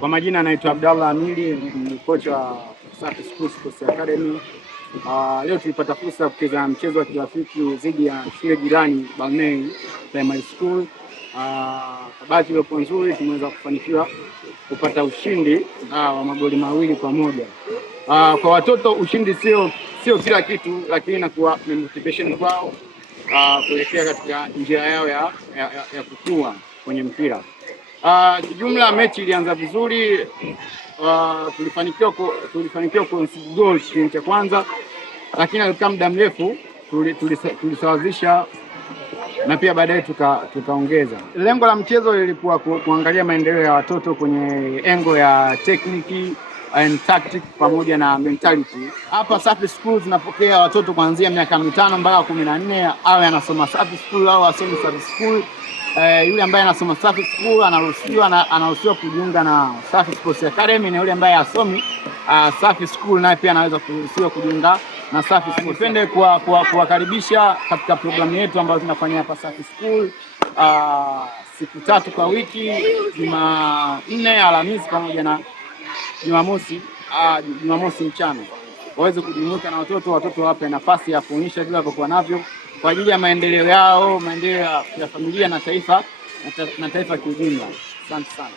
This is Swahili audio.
Kwa majina anaitwa Abdallah Amili, ni kocha wa Safi Sports Academy. Leo tulipata fursa ya kucheza mchezo wa kirafiki dhidi ya shule jirani Balnei Primary School. Kwa bahati iliyokuwa nzuri tumeweza kufanikiwa kupata ushindi wa magoli 2-1. Kwa watoto ushindi sio kila kitu, lakini inakuwa ni motivation kwao kuelekea katika njia yao ya kukua kwenye mpira. Kijumla mechi ilianza vizuri. Tulifanikiwa concede goal kipindi cha kwanza, lakini alikaa muda mrefu tulisawazisha na pia baadaye tukaongeza. Lengo la mchezo lilikuwa kuangalia maendeleo ya watoto kwenye engo ya technique and tactic pamoja na mentality. Hapa Safi School tunapokea watoto kuanzia miaka 5 mpaka 14, awe anasoma Safi School au asome Safi School. Yule ambaye anasoma Safi School anaruhusiwa kujiunga na Safi Sports Academy, na yule ambaye asomi Safi School naye pia anaweza kuruhusiwa kujiunga na Safi Sports. Nipende kuwakaribisha katika programu yetu ambayo tunafanya hapa Safi School siku 3 kwa wiki, Jumanne, Alhamisi pamoja na Jumamosi mchana. Waweze kujumuika na watoto wape nafasi ya kuonyesha vile walivyokuwa navyo kwa ajili ya maendeleo yao, maendeleo ya familia na taifa kiujumla. Asante sana.